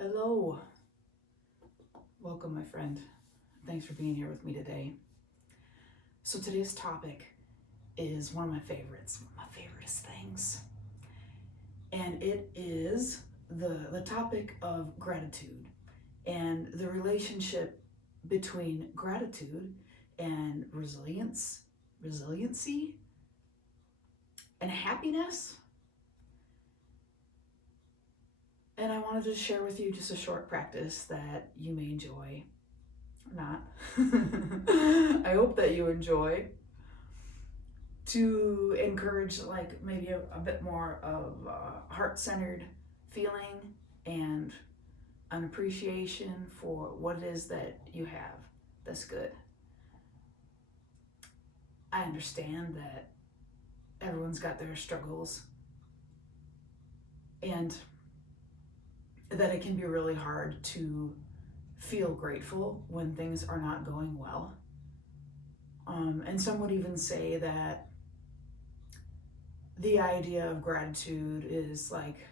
Hello. Welcome, my friend. Thanks for being here with me today. So today's topic is one of my favorites, one of my favoriteest things. And it is the topic of gratitude and the relationship between gratitude and resiliency, and happiness. And I wanted to share with you just a short practice that you may enjoy or not. I hope that you enjoy, to encourage like maybe a bit more of a heart-centered feeling and an appreciation for what it is that you have that's good. I understand that everyone's got their struggles and that it can be really hard to feel grateful when things are not going well. And some would even say that the idea of gratitude is like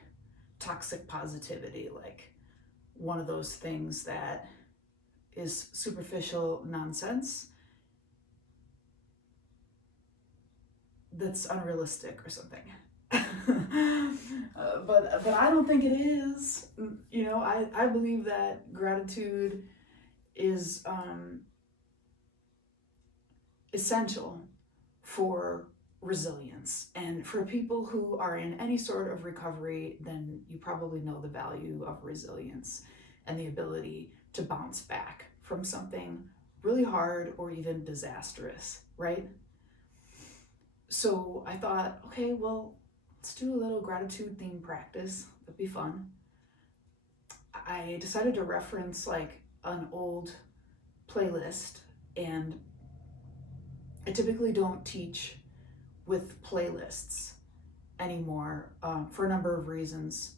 toxic positivity, like one of those things that is superficial nonsense that's unrealistic or something. But I don't think it is. I believe that gratitude is essential for resilience. And for people who are in any sort of recovery, then you probably know the value of resilience and the ability to bounce back from something really hard or even disastrous, right? So I thought, okay, well, let's do a little gratitude themed practice. That'd be fun. I decided to reference like an old playlist, and I typically don't teach with playlists anymore for a number of reasons.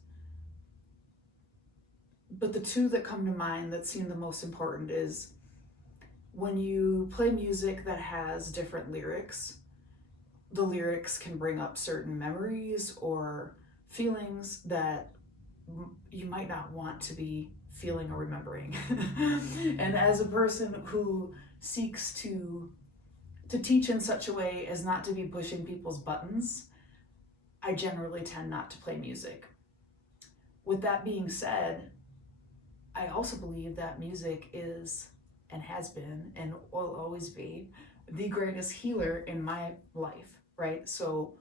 But the two that come to mind that seem the most important is when you play music that has different lyrics, the lyrics can bring up certain memories or feelings that you might not want to be feeling or remembering. And as a person who seeks to teach in such a way as not to be pushing people's buttons, I generally tend not to play music. With that being said, I also believe that music is and has been and will always be the greatest healer in my life, right? So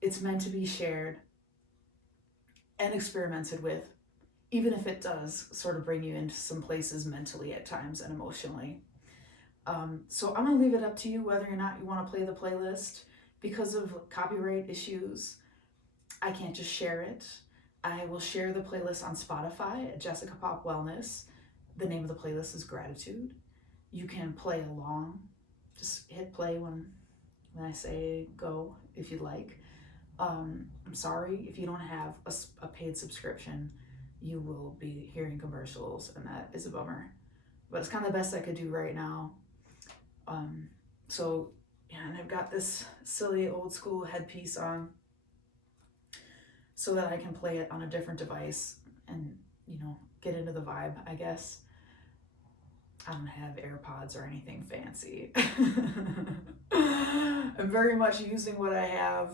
it's meant to be shared and experimented with, even if it does sort of bring you into some places mentally at times and emotionally. So I'm gonna leave it up to you whether or not you want to play the playlist. Because of copyright issues, I can't just share it. I will share the playlist on Spotify at Jessica Pop Wellness. The name of the playlist is Gratitude. You can play along. Just hit play when I say go if you'd like. I'm sorry if you don't have a paid subscription, you will be hearing commercials, and that is a bummer. But it's kind of the best I could do right now. So yeah, and I've got this silly old school headpiece on so that I can play it on a different device and, get into the vibe, I guess. I don't have AirPods or anything fancy. I'm very much using what I have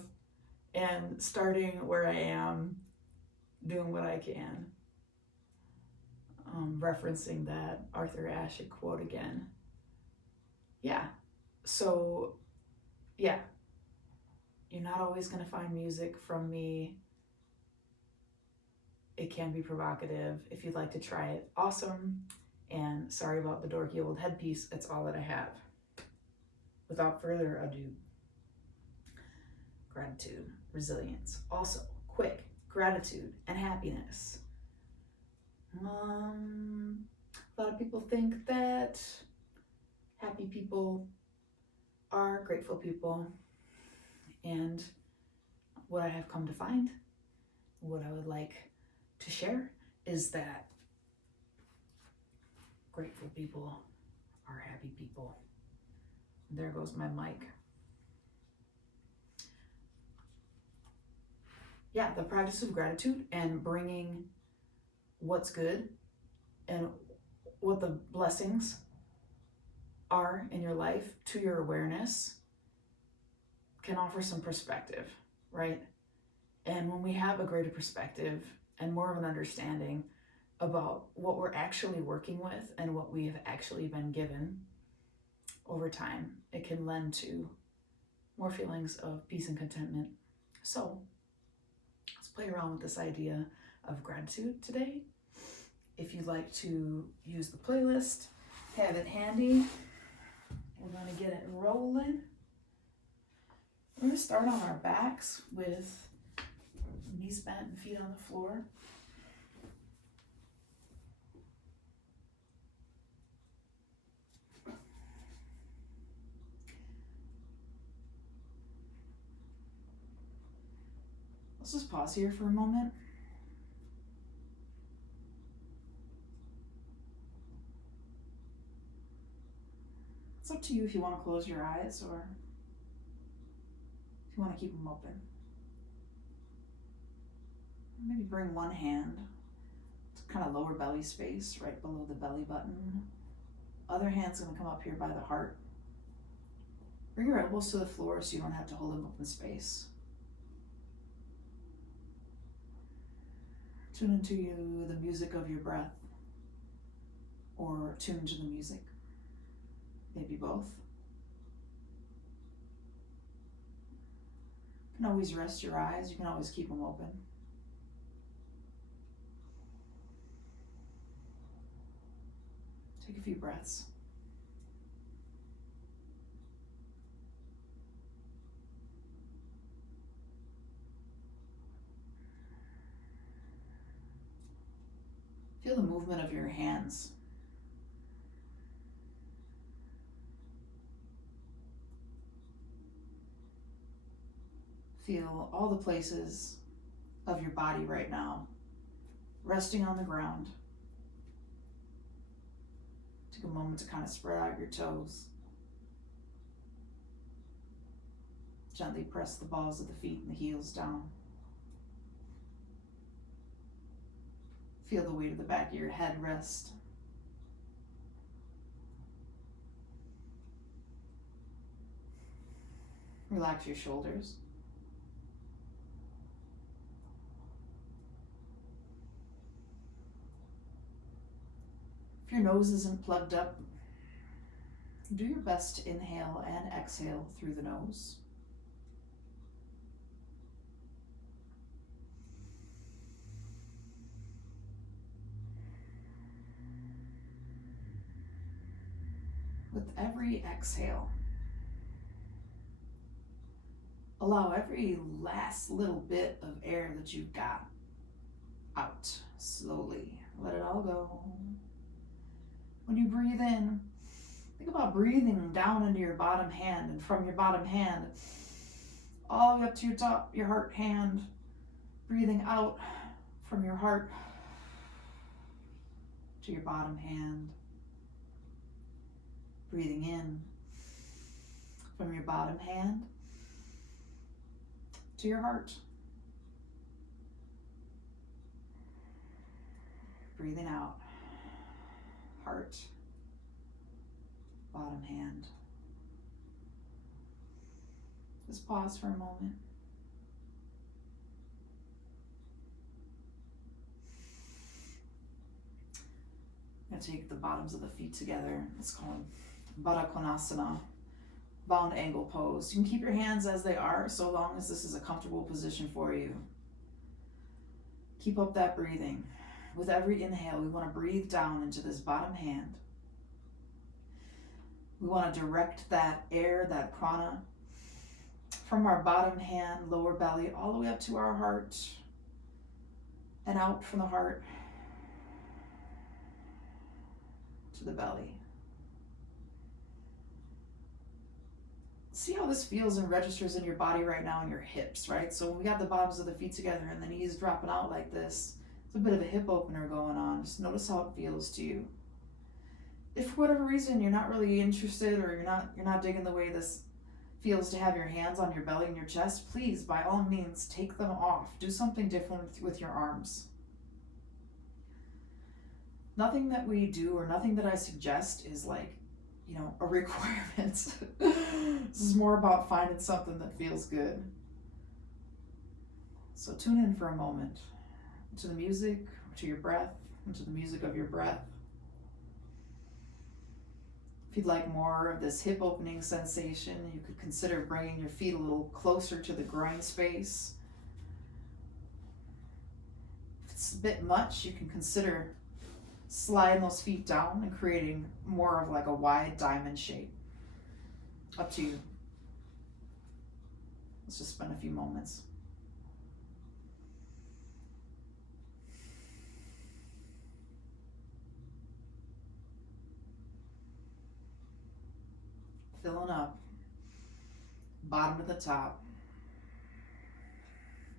and starting where I am, doing what I can. Referencing that Arthur Ashe quote again. Yeah, so yeah, you're not always going to find music from me. It can be provocative. If you'd like to try it, awesome. And sorry about the dorky old headpiece. That's all that I have. Without further ado, gratitude, resilience. Also, quick, gratitude and happiness. A lot of people think that happy people are grateful people. And what I have come to find, what I would like to share, is that grateful people are happy people. There goes my mic. Yeah, the practice of gratitude and bringing what's good and what the blessings are in your life to your awareness can offer some perspective, right? And when we have a greater perspective and more of an understanding about what we're actually working with and what we have actually been given over time, it can lend to more feelings of peace and contentment. So let's play around with this idea of gratitude today. If you'd like to use the playlist, have it handy. We're going to get it rolling. We're going to start on our backs with knees bent and feet on the floor. Let's just pause here for a moment. It's up to you if you want to close your eyes or if you want to keep them open. Maybe bring one hand to kind of lower belly space, right below the belly button. Other hand's going to come up here by the heart. Bring your elbows to the floor so you don't have to hold them up in space. Tune into the music of your breath, or tune to the music. Maybe both. You can always rest your eyes. You can always keep them open. Take a few breaths. Feel the movement of your hands. Feel all the places of your body right now resting on the ground. Take a moment to kind of spread out your toes. Gently press the balls of the feet and the heels down. Feel the weight of the back of your head rest. Relax your shoulders. If your nose isn't plugged up, do your best to inhale and exhale through the nose. With every exhale, allow every last little bit of air that you've got out slowly. Let it all go. When you breathe in, think about breathing down into your bottom hand, and from your bottom hand all the way up to your top, your heart hand, breathing out from your heart to your bottom hand, breathing in from your bottom hand to your heart, breathing out, heart, bottom hand. Just pause for a moment. I'm going to take the bottoms of the feet together. It's called Baddha Konasana, bound angle pose. You can keep your hands as they are so long as this is a comfortable position for you. Keep up that breathing. With every inhale, we want to breathe down into this bottom hand. We want to direct that air, that prana, from our bottom hand, lower belly, all the way up to our heart, and out from the heart to the belly. See how this feels and registers in your body right now in your hips, right? So when we got the bottoms of the feet together and the knees dropping out like this, it's a bit of a hip opener going on. Just notice how it feels to you. If for whatever reason you're not really interested, or you're not digging the way this feels to have your hands on your belly and your chest, please, by all means, take them off. Do something different with your arms. Nothing that we do or nothing that I suggest is like, a requirement. This is more about finding something that feels good. So tune in for a moment to the music, to your breath, and to the music of your breath. If you'd like more of this hip opening sensation, you could consider bringing your feet a little closer to the groin space. If it's a bit much, you can consider sliding those feet down and creating more of like a wide diamond shape. Up to you. Let's just spend a few moments. Filling up, bottom to the top,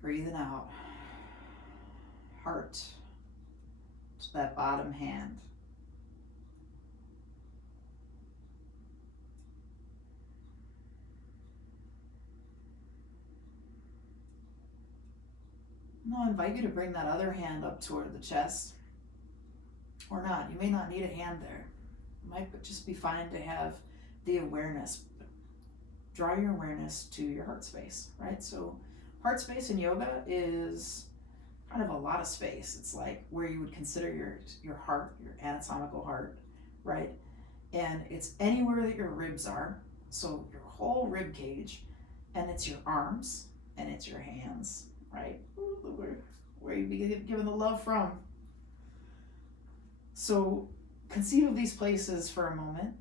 breathing out, heart to that bottom hand. Now I invite you to bring that other hand up toward the chest, or not. You may not need a hand there. It might just be fine to have the awareness. Draw your awareness to your heart space, right? So heart space in yoga is kind of a lot of space. It's like where you would consider your heart, your anatomical heart, right? And it's anywhere that your ribs are, so your whole rib cage, and it's your arms, and it's your hands, right? Where you be given the love from. So conceive of these places for a moment.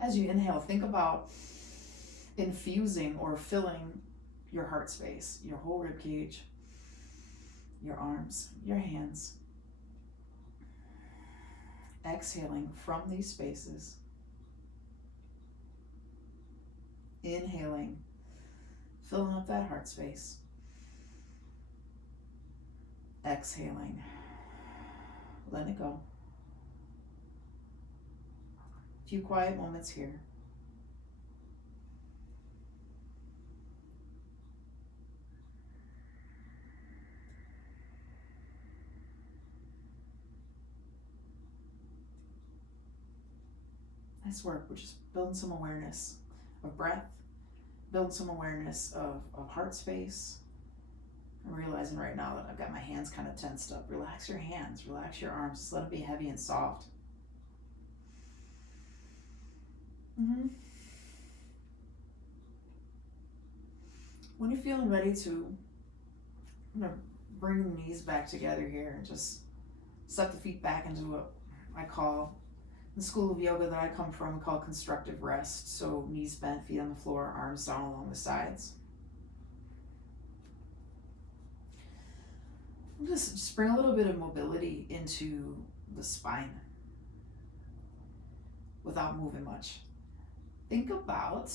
As you inhale, think about infusing or filling your heart space, your whole rib cage, your arms, your hands. Exhaling from these spaces. Inhaling, filling up that heart space. Exhaling, letting it go. A few quiet moments here. Nice work. We're just building some awareness of breath, building some awareness of heart space. I'm realizing right now that I've got my hands kind of tensed up. Relax your hands, relax your arms, just let it be heavy and soft. When you're feeling ready to, I'm going to bring the knees back together here and just step the feet back into what I call, the school of yoga that I come from, we call constructive rest. So knees bent, feet on the floor, arms down along the sides. Just bring a little bit of mobility into the spine without moving much. Think about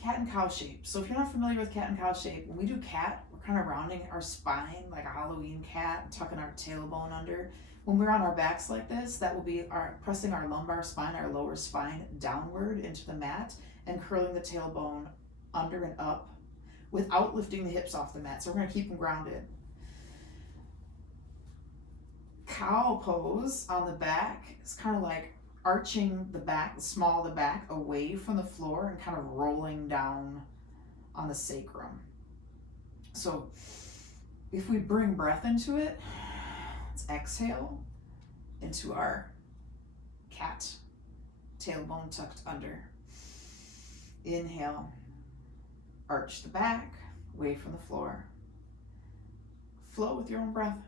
cat and cow shape. So if you're not familiar with cat and cow shape, when we do cat, we're kind of rounding our spine like a Halloween cat and tucking our tailbone under. When we're on our backs like this, that will be pressing our lumbar spine, our lower spine downward into the mat and curling the tailbone under and up without lifting the hips off the mat. So we're going to keep them grounded. Cow pose on the back is kind of like arching the back, the small of the back away from the floor and kind of rolling down on the sacrum. So if we bring breath into it, let's exhale into our cat, tailbone tucked under. Inhale, arch the back, away from the floor. Flow with your own breath.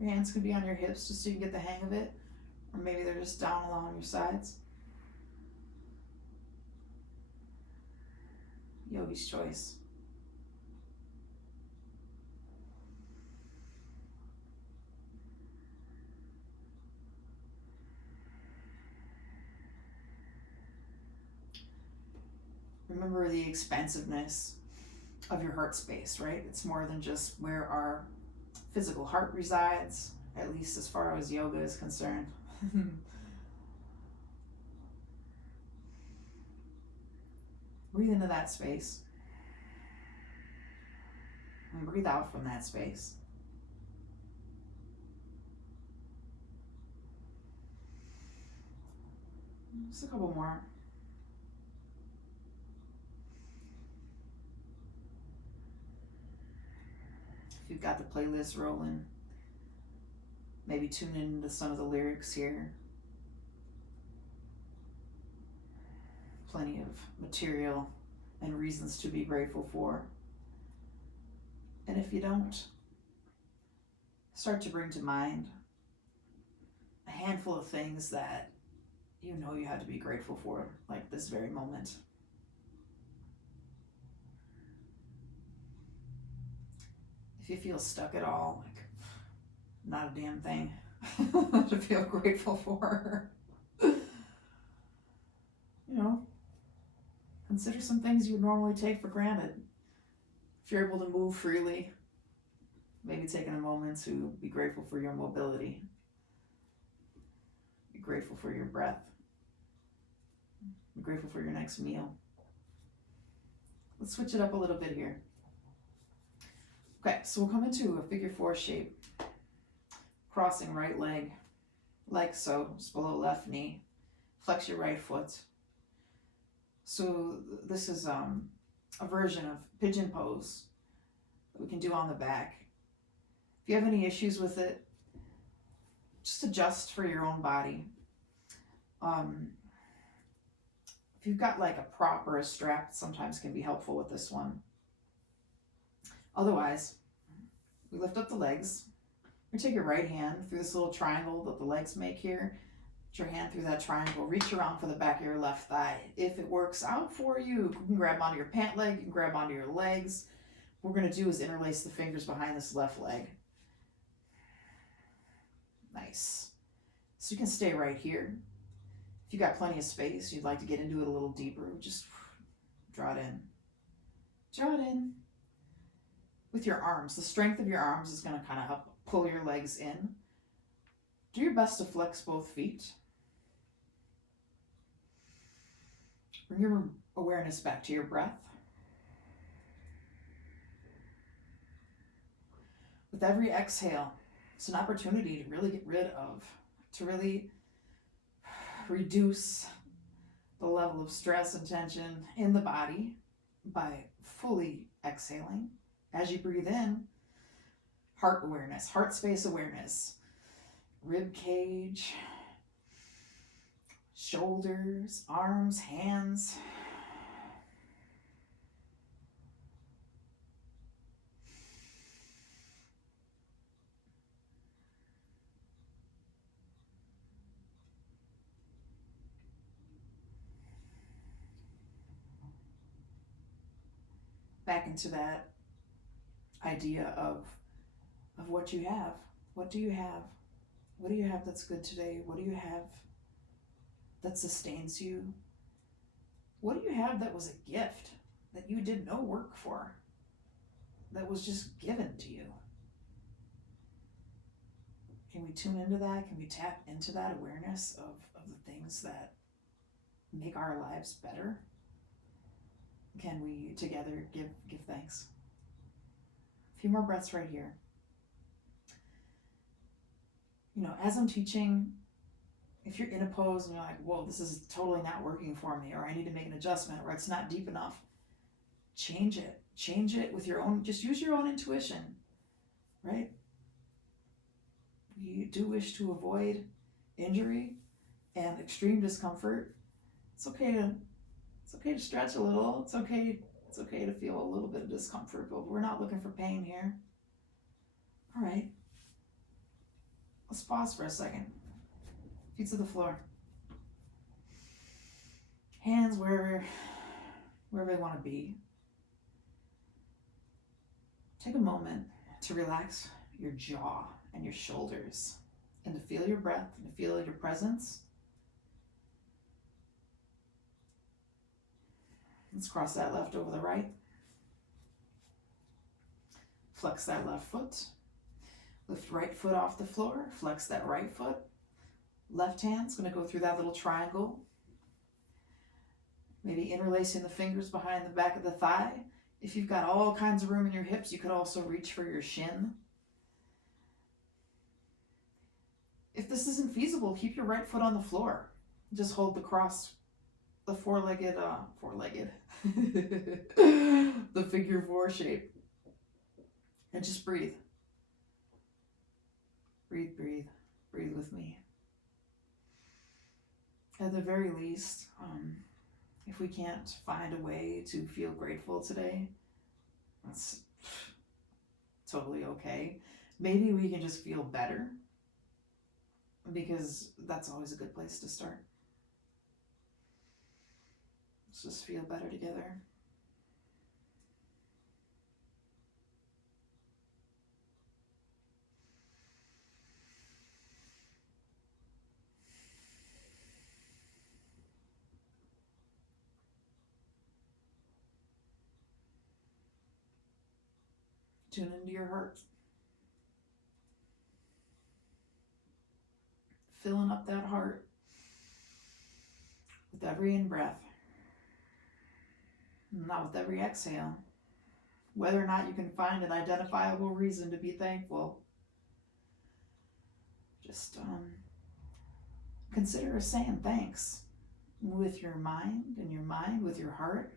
Your hands can be on your hips just so you can get the hang of it, or maybe they're just down along your sides. Yogi's choice. Remember the expansiveness of your heart space, right? It's more than just where our physical heart resides, at least as far as yoga is concerned. Breathe into that space. And breathe out from that space. Just a couple more. If you've got the playlist rolling, maybe tune into some of the lyrics here. Plenty of material and reasons to be grateful for. And if you don't, start to bring to mind a handful of things that you know you have to be grateful for, like this very moment. If you feel stuck at all, like not a damn thing to feel grateful for. Consider some things you would normally take for granted. If you're able to move freely, maybe taking a moment to be grateful for your mobility. Be grateful for your breath. Be grateful for your next meal. Let's switch it up a little bit here. Okay, so we'll come into a figure 4 shape. Crossing right leg, like so, just below left knee. Flex your right foot. So this is a version of pigeon pose that we can do on the back. If you have any issues with it, just adjust for your own body. If you've got like a prop or a strap, sometimes can be helpful with this one. Otherwise, we lift up the legs. You take your right hand through this little triangle that the legs make here. Put your hand through that triangle. Reach around for the back of your left thigh. If it works out for you, you can grab onto your pant leg. You can grab onto your legs. What we're going to do is interlace the fingers behind this left leg. Nice. So you can stay right here. If you got plenty of space, you'd like to get into it a little deeper, just draw it in. Draw it in. With your arms, the strength of your arms is going to kind of help pull your legs in. Do your best to flex both feet. Bring your awareness back to your breath. With every exhale, it's an opportunity to really get rid of, to really reduce the level of stress and tension in the body by fully exhaling. As you breathe in, heart awareness, heart space awareness, rib cage, shoulders, arms, hands. Back into that idea of what you have. What do you have? What do you have that's good today? What do you have that sustains you? What do you have that was a gift that you did no work for, that was just given to you? Can we tune into that? Can we tap into that awareness of the things that make our lives better? Can we together give thanks? A few more breaths right here. As I'm teaching, if you're in a pose and you're like, whoa, this is totally not working for me, or I need to make an adjustment, or it's not deep enough, change it. Change it with your own, just use your own intuition, right? We do wish to avoid injury and extreme discomfort. It's okay to stretch a little. It's okay to feel a little bit of discomfort, but we're not looking for pain here. All right. Let's pause for a second. Feet to the floor. Hands wherever they want to be. Take a moment to relax your jaw and your shoulders and to feel your breath and to feel your presence. Let's cross that left over the right. Flex that left foot. Lift right foot off the floor. Flex that right foot. Left hand's going to go through that little triangle. Maybe interlacing the fingers behind the back of the thigh. If you've got all kinds of room in your hips, you could also reach for your shin. If this isn't feasible, keep your right foot on the floor. Just hold the four-legged, the figure 4 shape. And just breathe. Breathe, breathe. Breathe with me. At the very least, if we can't find a way to feel grateful today, that's totally okay. Maybe we can just feel better, because that's always a good place to start. Let's just feel better together. Tune into your heart. Filling up that heart with every in-breath, not with every exhale. Whether or not you can find an identifiable reason to be thankful, just consider saying thanks with your mind, with your heart.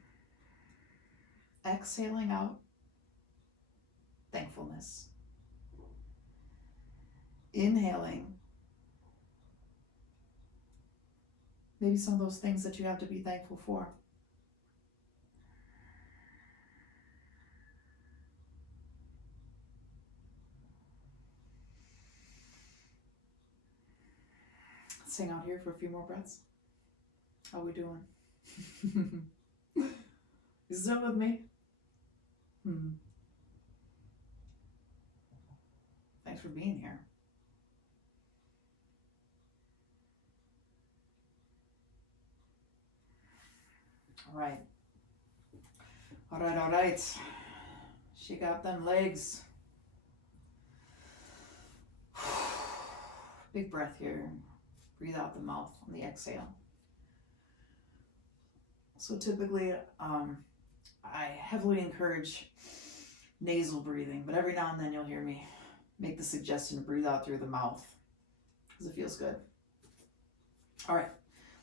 Exhaling out thankfulness. Inhaling maybe some of those things that you have to be thankful for. Let's hang out here for a few more breaths. How we doing? You still with me? Thanks for being here. All right. All right. Shake out them legs. Big breath here. Breathe out the mouth on the exhale. So typically, I heavily encourage nasal breathing, but every now and then you'll hear me make the suggestion to breathe out through the mouth because it feels good. All right,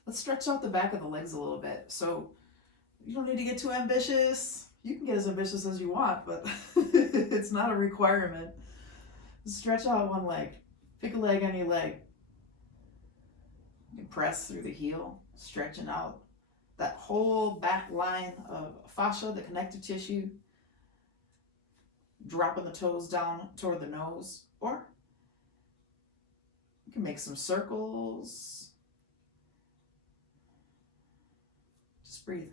let's stretch out the back of the legs a little bit. So you don't need to get too ambitious. You can get as ambitious as you want, but it's not a requirement. Stretch out one leg. Pick a leg, any leg. You can press through the heel, stretching out that whole back line of fascia, the connective tissue. Dropping the toes down toward the nose. Or you can make some circles. Just breathe.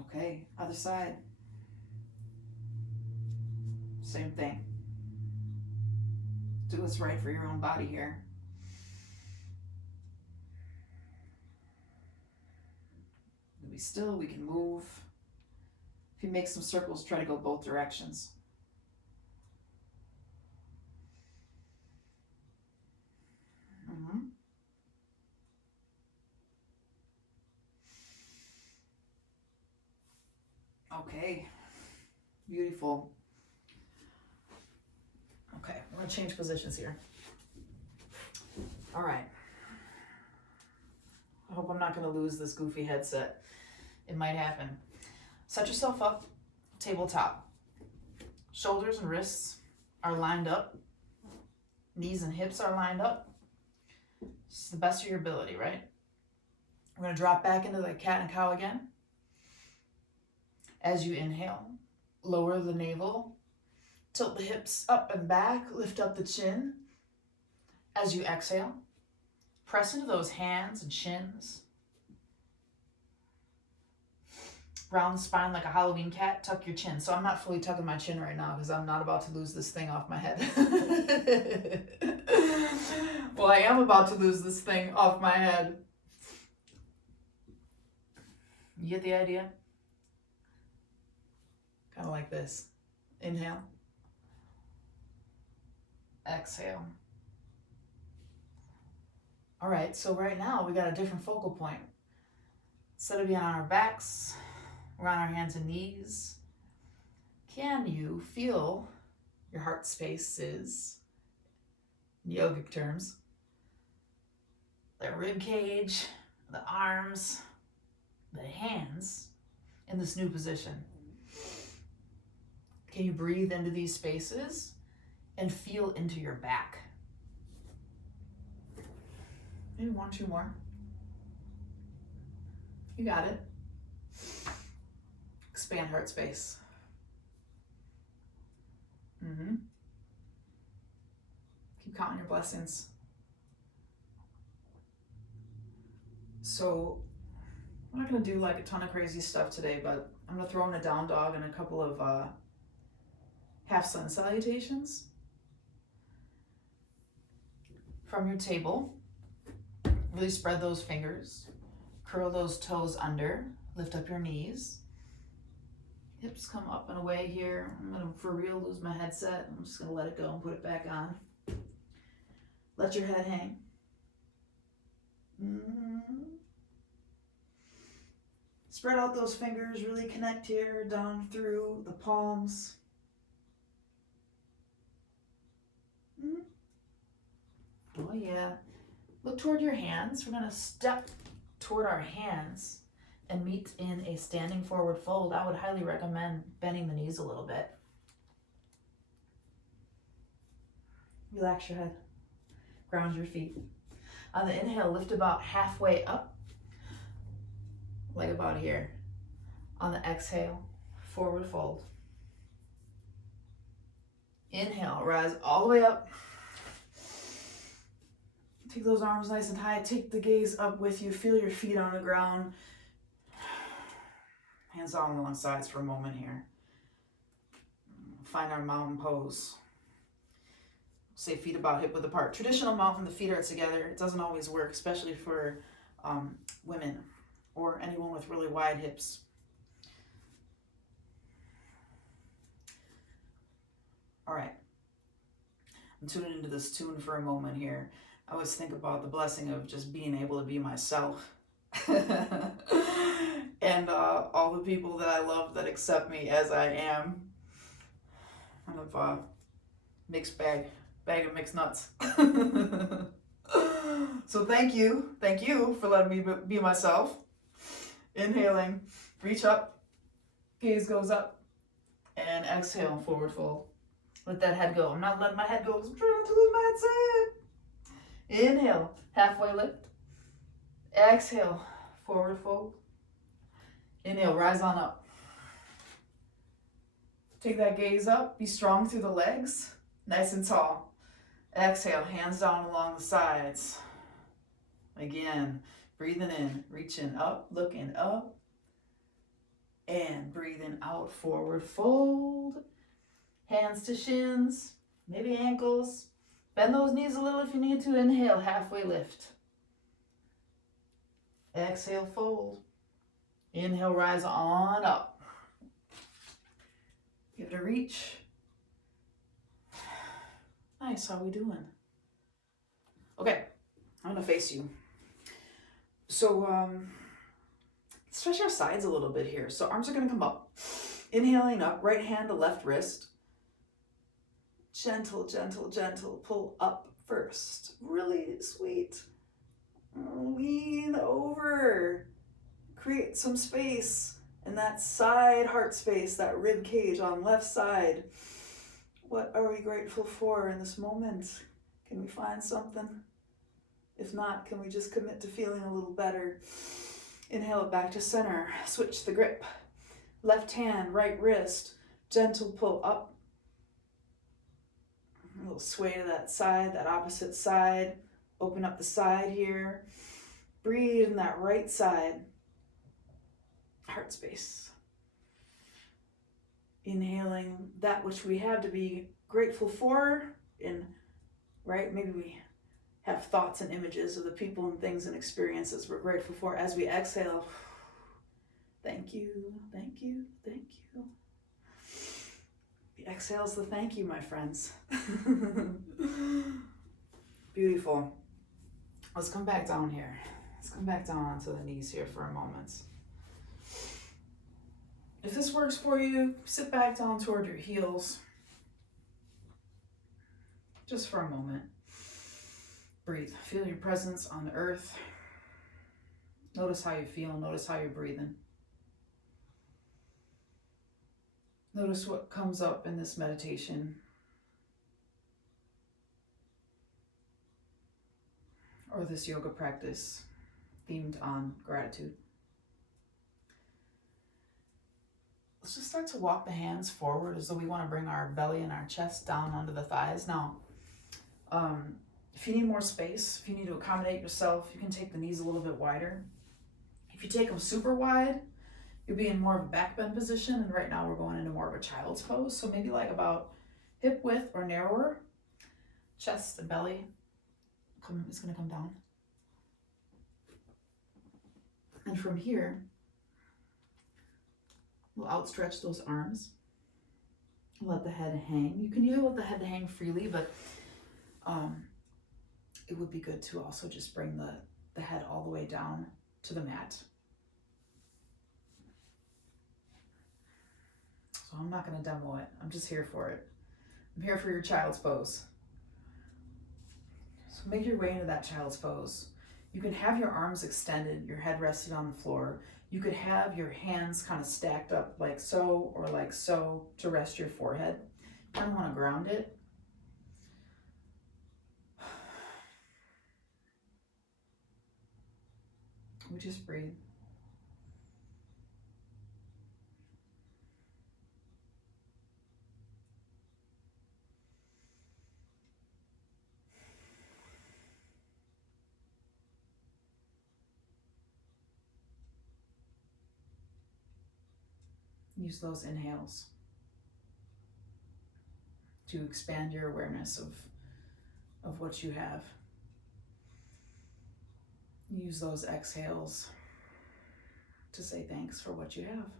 Okay, other side. Same thing. Do what's right for your own body here. Be still, we can move. If you make some circles, try to go both directions. Okay, beautiful. Okay, we're gonna change positions here. All right. I hope I'm not gonna lose this goofy headset. It might happen. Set yourself up, tabletop. Shoulders and wrists are lined up. Knees and hips are lined up. It's the best of your ability, right? We're gonna drop back into the cat and cow again. As you inhale, lower the navel, tilt the hips up and back, lift up the chin. As you exhale, press into those hands and shins. Round the spine like a Halloween cat, tuck your chin. So I'm not fully tucking my chin right now because I'm not about to lose this thing off my head. Well, I am about to lose this thing off my head. You get the idea? Kind of like this. Inhale. Exhale. All right, so right now we got a different focal point. Instead of being on our backs, we're on our hands and knees. Can you feel your heart spaces, in yogic terms, the rib cage, the arms, the hands in this new position? Can you breathe into these spaces and feel into your back? Maybe 1, 2 more. You got it. Expand heart space. Keep counting your blessings. So I'm not going to do like a ton of crazy stuff today, but I'm going to throw in a down dog and a couple of half sun salutations. From your table, really spread those fingers, curl those toes under, lift up your knees. Hips come up and away here. I'm going to, for real, lose my headset. I'm just going to let it go and put it back on. Let your head hang. Spread out those fingers, really connect here, down through the palms. Oh yeah. Look toward your hands. We're going to step toward our hands and meet in a standing forward fold. I would highly recommend bending the knees a little bit. Relax your head. Ground your feet. On the inhale, lift about halfway up, like about here. On the exhale, forward fold. Inhale, rise all the way up. Take those arms nice and high. Take the gaze up with you. Feel your feet on the ground. Hands down along sides for a moment here. Find our mountain pose. Say feet about hip width apart. Traditional mountain, the feet are together. It doesn't always work, especially for women or anyone with really wide hips. All right. I'm tuning into this tune for a moment here. I always think about the blessing of just being able to be myself. And all the people that I love that accept me as I am. Kind of mixed bag of mixed nuts. So thank you for letting me be myself. Inhaling, reach up, gaze goes up, and exhale, forward fold. Let that head go. I'm not letting my head go because I'm trying not to lose my headset. Inhale, halfway lift. Exhale, forward fold. Inhale, rise on up. Take that gaze up, be strong through the legs, nice and tall. Exhale, hands down along the sides. Again, breathing in, reaching up, looking up. And breathing out, forward fold. Hands to shins, maybe ankles. Bend those knees a little if you need to. Inhale, halfway lift. Exhale, fold. Inhale, rise on up. Give it a reach. Nice, how we doing? Okay, I'm gonna face you. So, stretch our sides a little bit here. So arms are gonna come up. Inhaling up, right hand to left wrist. Gentle, gentle, gentle, pull up first. Really sweet. Lean over. Create some space in that side heart space, that rib cage on left side. What are we grateful for in this moment? Can we find something? If not, can we just commit to feeling a little better? Inhale it back to center. Switch the grip. Left hand, right wrist. Gentle pull up. A little sway to that side, that opposite side. Open up the side here. Breathe in that right side. Heart space. Inhaling that which we have to be grateful for. Maybe we have thoughts and images of the people and things and experiences we're grateful for. As we exhale, thank you, thank you, thank you. The exhale's the thank you, my friends. Beautiful. Let's come back down here. Let's come back down onto the knees here for a moment. If this works for you, sit back down toward your heels. Just for a moment. Breathe. Feel your presence on the earth. Notice how you feel. Notice how you're breathing. Notice what comes up in this meditation. Or this yoga practice themed on gratitude. Let's just start to walk the hands forward as though we want to bring our belly and our chest down onto the thighs. Now, if you need more space, if you need to accommodate yourself, you can take the knees a little bit wider. If you take them super wide, you'll be in more of a back bend position, and right now we're going into more of a child's pose. So maybe like about hip width or narrower. Chest and belly is going to come down. And from here, we'll outstretch those arms. Let the head hang. You can either let the head hang freely, but it would be good to also just bring the head all the way down to the mat. So I'm not going to demo it. I'm just here for it. I'm here for your child's pose. So make your way into that child's pose. You can have your arms extended, your head rested on the floor. You could have your hands kind of stacked up like so or like so to rest your forehead. You kind of want to ground it. We just breathe. Use those inhales to expand your awareness of what you have. Use those exhales to say thanks for what you have.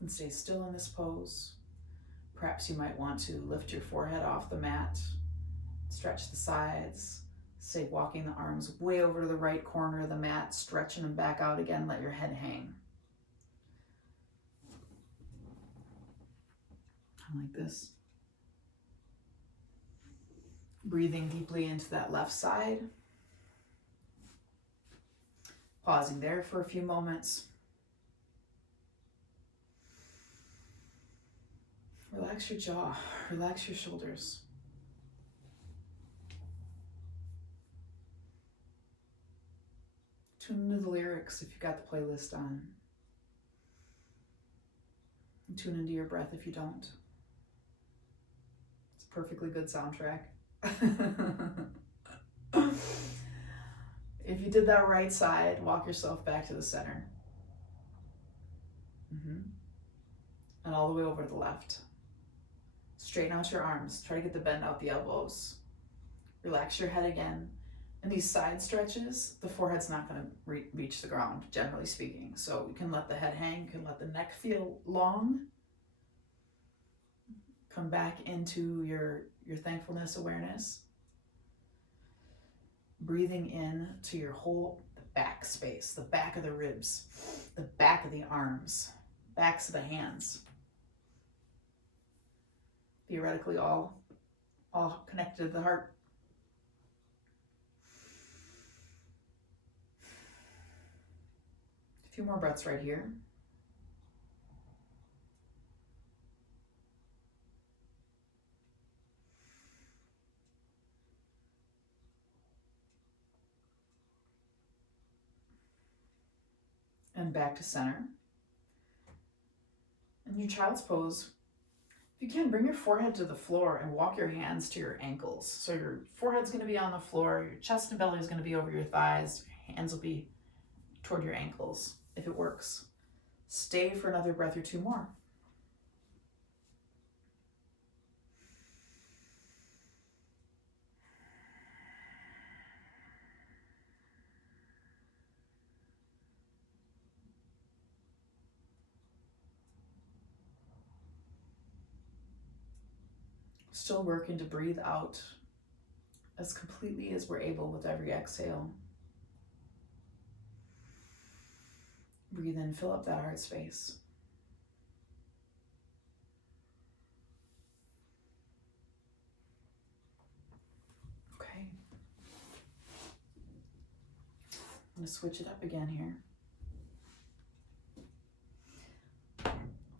And stay still in this pose. Perhaps you might want to lift your forehead off the mat, stretch the sides, say walking the arms way over to the right corner of the mat, stretching them back out again, let your head hang. Like this. Breathing deeply into that left side. Pausing there for a few moments. Relax your jaw, relax your shoulders. Tune into the lyrics if you've got the playlist on. And tune into your breath if you don't. It's a perfectly good soundtrack. If you did that right side, walk yourself back to the center. And all the way over to the left. Straighten out your arms. Try to get the bend out the elbows. Relax your head again. In these side stretches, the forehead's not going to reach the ground, generally speaking. So you can let the head hang. You can let the neck feel long. Come back into your thankfulness awareness. Breathing in to your whole back space, the back of the ribs, the back of the arms, backs of the hands. Theoretically all connected to the heart. A few more breaths right here. And back to center. In your child's pose, if you can, bring your forehead to the floor and walk your hands to your ankles. So your forehead's going to be on the floor, your chest and belly is going to be over your thighs, your hands will be toward your ankles, if it works. Stay for another breath or two more. Still working to breathe out as completely as we're able with every exhale. Breathe in, fill up that heart space. Okay. I'm going to switch it up again here.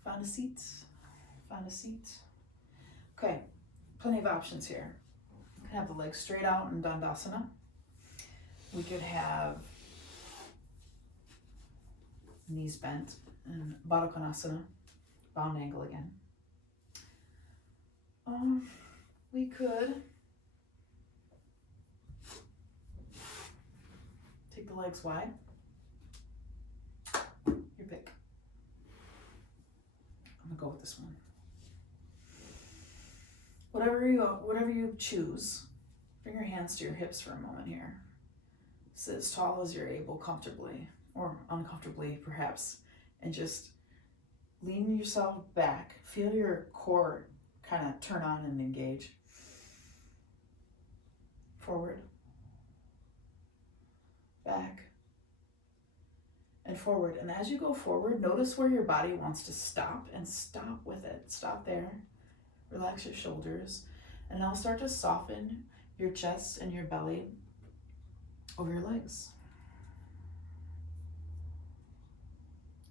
Find a seat. Find a seat. Okay, plenty of options here. We can have the legs straight out in Dandasana. We could have knees bent in Baddha Konasana, bound angle again. We could take the legs wide. Your pick. I'm gonna go with this one. Whatever you choose, bring your hands to your hips for a moment here. Sit as tall as you're able comfortably, or uncomfortably perhaps, and just lean yourself back. Feel your core kind of turn on and engage. Forward, back, and forward. And as you go forward, notice where your body wants to stop, and stop with it. Stop there. Relax your shoulders, and now start to soften your chest and your belly over your legs.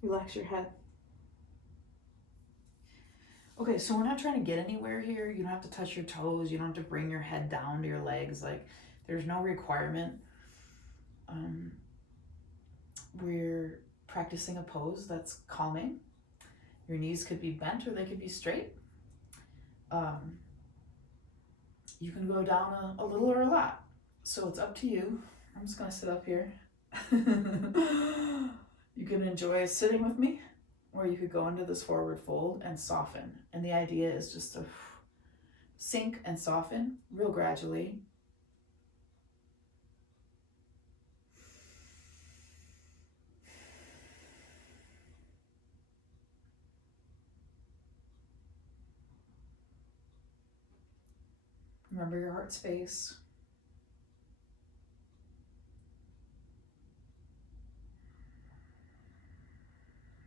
Relax your head. Okay, so we're not trying to get anywhere here. You don't have to touch your toes. You don't have to bring your head down to your legs. Like, there's no requirement. We're practicing a pose that's calming. Your knees could be bent or they could be straight. You can go down a little or a lot. So it's up to you. I'm just gonna sit up here. You can enjoy sitting with me, or you could go into this forward fold and soften. And the idea is just to sink and soften real gradually. Remember your heart space.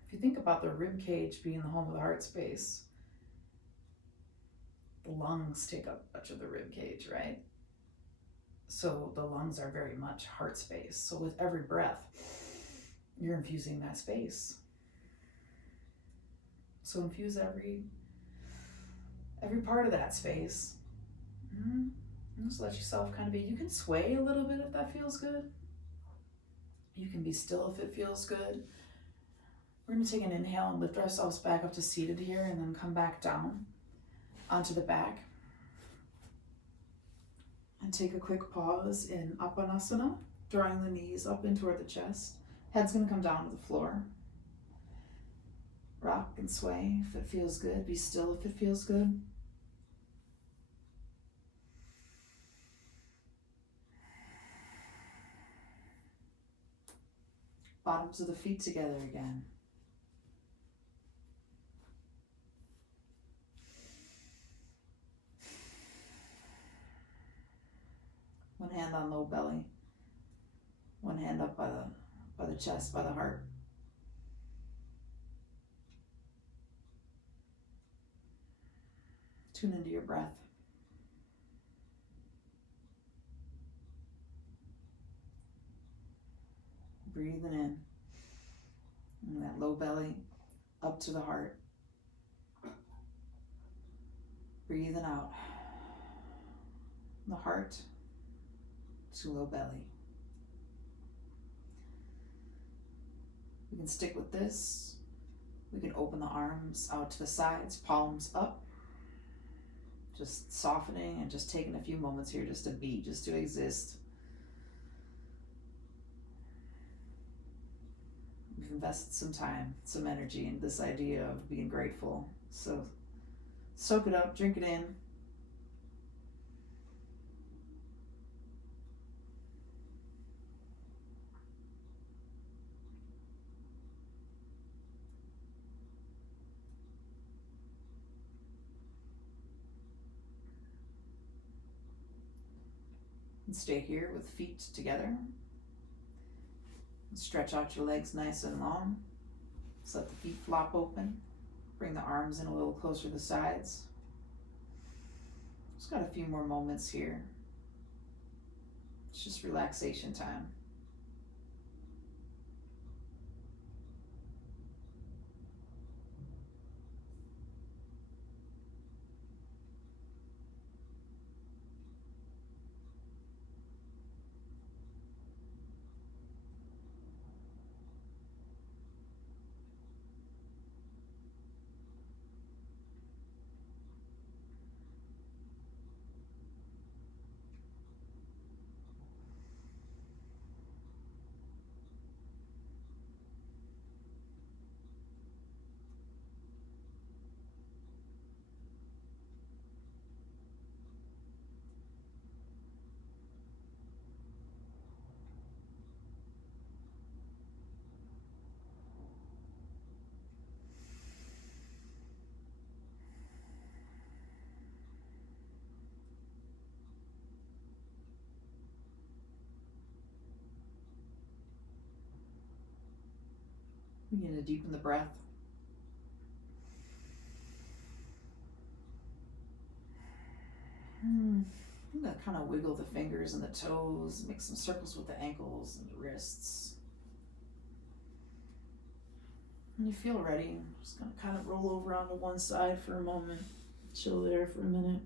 If you think about the rib cage being the home of the heart space, the lungs take up much of the rib cage, right? So the lungs are very much heart space. So with every breath, you're infusing that space. So infuse every part of that space. Just let yourself kind of be. You can sway a little bit if that feels good. You can be still if it feels good. We're going to take an inhale and lift ourselves back up to seated here, and then come back down onto the back. And take a quick pause in Apanasana, drawing the knees up in toward the chest. Head's going to come down to the floor. Rock and sway if it feels good. Be still if it feels good. Bottoms of the feet together again. One hand on low belly. One hand up by the chest, by the heart. Tune into your breath. Breathing in. And that low belly up to the heart. Breathing out. The heart to low belly. We can stick with this. We can open the arms out to the sides, palms up. Just softening and just taking a few moments here just to be, just to exist. We've invested some time, some energy in this idea of being grateful. So soak it up, drink it in. And stay here with feet together. Stretch out your legs nice and long. Just let the feet flop open. Bring the arms in a little closer to the sides. Just got a few more moments here. It's just relaxation time. Begin to deepen the breath. I'm gonna kind of wiggle the fingers and the toes, make some circles with the ankles and the wrists. When you feel ready, I'm just gonna kind of roll over onto one side for a moment. Chill there for a minute.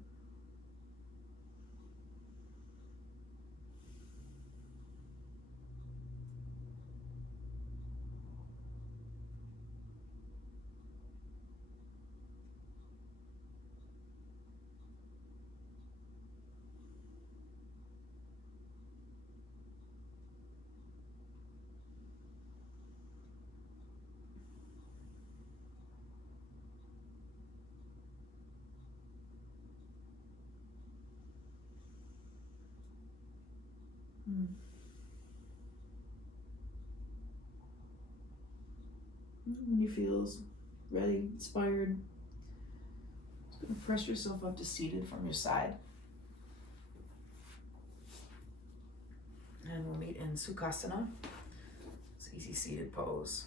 When you feel ready, inspired, just gonna press yourself up to seated from your side. And we'll meet in Sukhasana. It's an easy seated pose.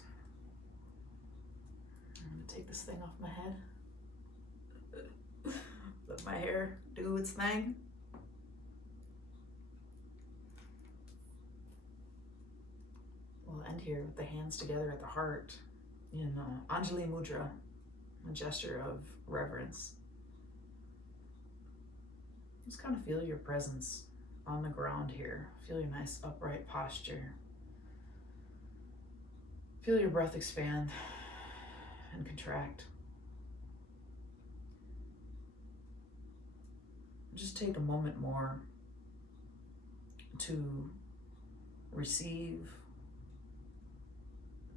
I'm gonna take this thing off my head. Let my hair do its thing. We'll end here with the hands together at the heart in Anjali Mudra, a gesture of reverence. Just kind of feel your presence on the ground here. Feel your nice upright posture. Feel your breath expand and contract. Just take a moment more to receive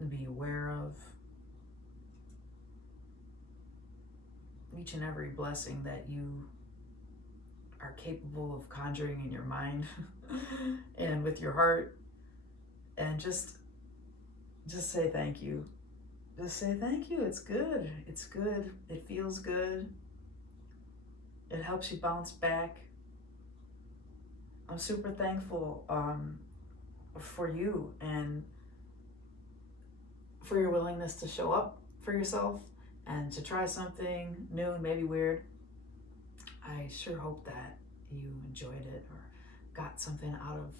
and be aware of each and every blessing that you are capable of conjuring in your mind and with your heart, and just say thank you. Just say thank you. It's good. It's good. It feels good. It helps you bounce back. I'm super thankful for you and for your willingness to show up for yourself and to try something new and maybe weird. I sure hope that you enjoyed it or got something out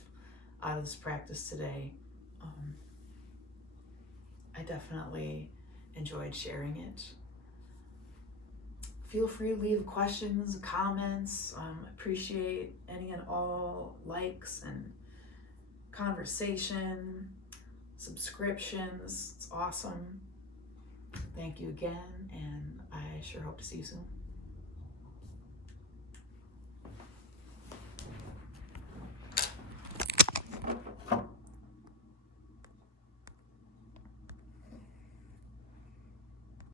of this practice today. I definitely enjoyed sharing it. Feel free to leave questions, comments. Appreciate any and all likes and conversation, subscriptions. It's awesome. Thank you again, and I sure hope to see you soon.